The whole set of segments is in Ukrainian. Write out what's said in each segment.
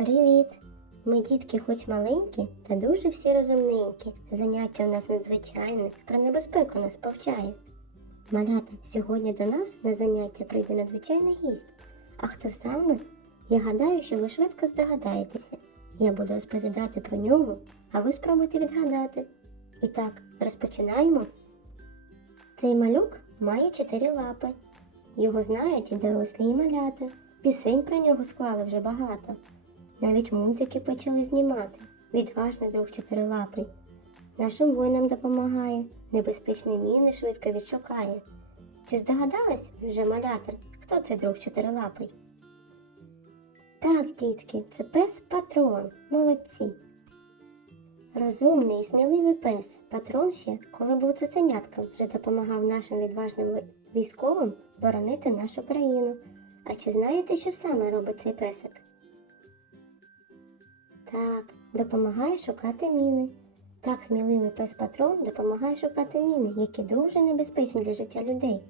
Привіт! Ми дітки хоч маленькі, та дуже всі розумненькі. Заняття у нас надзвичайне, про небезпеку нас повчає. Малята, сьогодні до нас на заняття прийде надзвичайний гість. А хто саме? Я гадаю, що ви швидко здогадаєтеся. Я буду розповідати про нього, а ви спробуйте відгадати. І так, розпочинаємо. Цей малюк має чотири лапи. Його знають і дорослі, і малята. Пісень про нього склали вже багато. Навіть мультики почали знімати. Відважний друг чотирилапий. Нашим воїнам допомагає, небезпечні міни швидко відшукає. Чи здогадались вже малята, хто це друг чотирилапий? Так, дітки, це пес патрон. Молодці. Розумний і сміливий пес. Патрон ще, коли був цуценятком, вже допомагав нашим відважним військовим боронити нашу країну. А чи знаєте, що саме робить цей песик? Так, допомагає шукати міни. Так, сміливий пес патрон допомагає шукати міни, які дуже небезпечні для життя людей.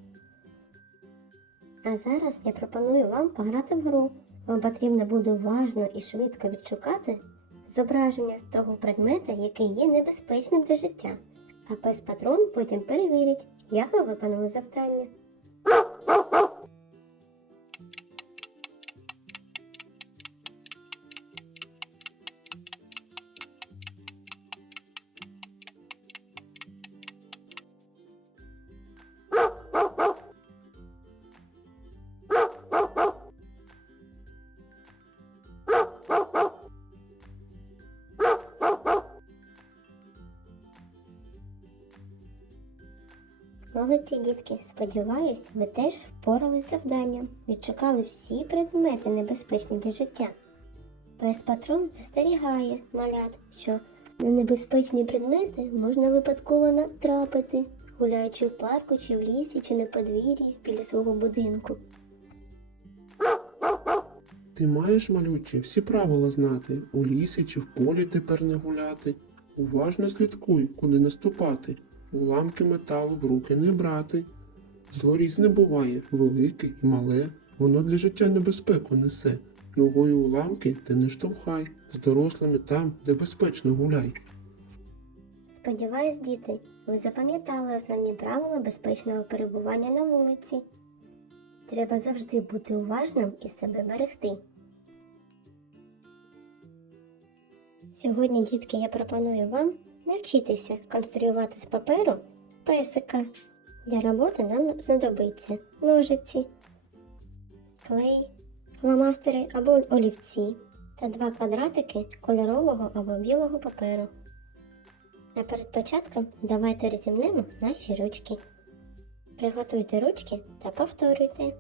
А зараз я пропоную вам пограти в гру. Вам потрібно буде уважно і швидко відшукати зображення того предмета, який є небезпечним для життя. А пес патрон потім перевірить, як ви виконали завдання. Молодці дітки, сподіваюсь, ви теж впорались з завданням, відшукали всі предмети небезпечні для життя. Пес патрон застерігає малят, що на небезпечні предмети можна випадково натрапити, гуляючи в парку чи в лісі, чи на подвір'ї біля свого будинку. Ти маєш, малюче, всі правила знати. У лісі чи в полі тепер не гуляти. Уважно слідкуй, куди наступати. Уламки металу в руки не брати. Зло різне буває, велике і мале. Воно для життя небезпеку несе. Ногою уламки ти не штовхай. З дорослими там, де безпечно гуляй. Сподіваюсь, діти, ви запам'ятали основні правила безпечного перебування на вулиці. Треба завжди бути уважним і себе берегти. Сьогодні, дітки, я пропоную вам навчитися конструювати з паперу песика. Для роботи нам знадобиться ножиці, клей, фломастери або олівці та два квадратики кольорового або білого паперу. А перед початком давайте розімнемо наші ручки. Приготуйте ручки та повторюйте.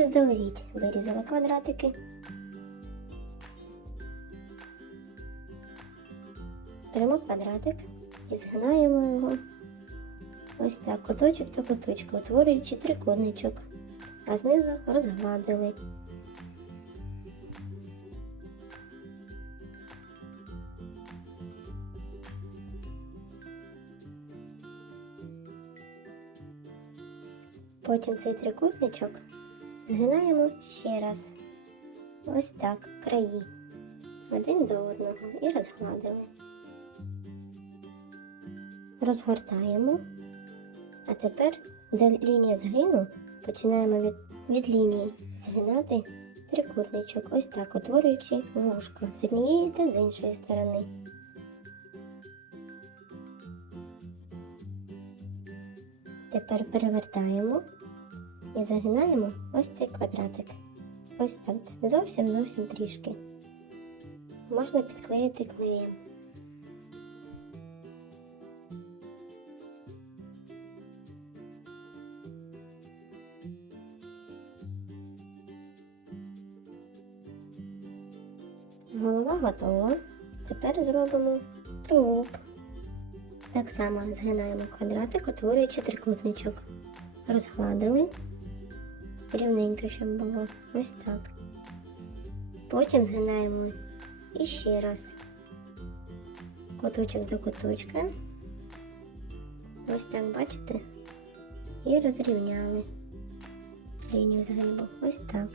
Заздалегідь вирізала квадратики. Беремо квадратик і згинаємо його. Ось так, куточок до куточка, утворюючи трикутничок, а знизу розгладили. Потім цей трикутничок згинаємо ще раз. Ось так, краї. Один до одного і розгладили. Розгортаємо. А тепер, де лінія згину, починаємо від, від лінії згинати трикутничок. Ось так, утворюючи вушко з однієї та з іншої сторони. Тепер перевертаємо і загинаємо ось цей квадратик. Ось так. Зовсім зовсім трішки. Можна підклеїти клеєм. Голова готова. Тепер зробимо труб. Так само згинаємо квадратик, утворюючи трикутничок. Розгладили. Рівненько, щоб було. Ось так. Потім згинаємо іще раз. Куточок до куточка. Ось так, бачите? І розрівняли лінію згибу. Ось так.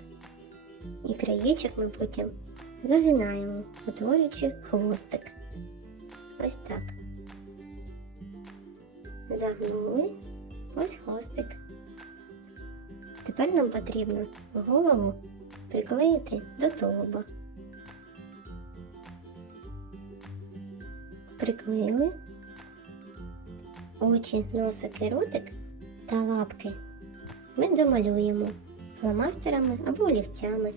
І краєчок ми потім загинаємо, утворюючи хвостик. Ось так. Загнули. Ось хвостик. Тепер нам потрібно голову приклеїти до тулуба. Приклеїли очі, носик і ротик та лапки ми домалюємо фломастерами або олівцями.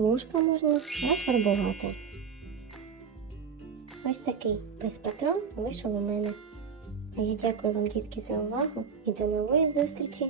Вушка можна розфарбувати. Ось такий пес-патрон вийшов у мене. А я дякую вам, дітки, за увагу і до нової зустрічі!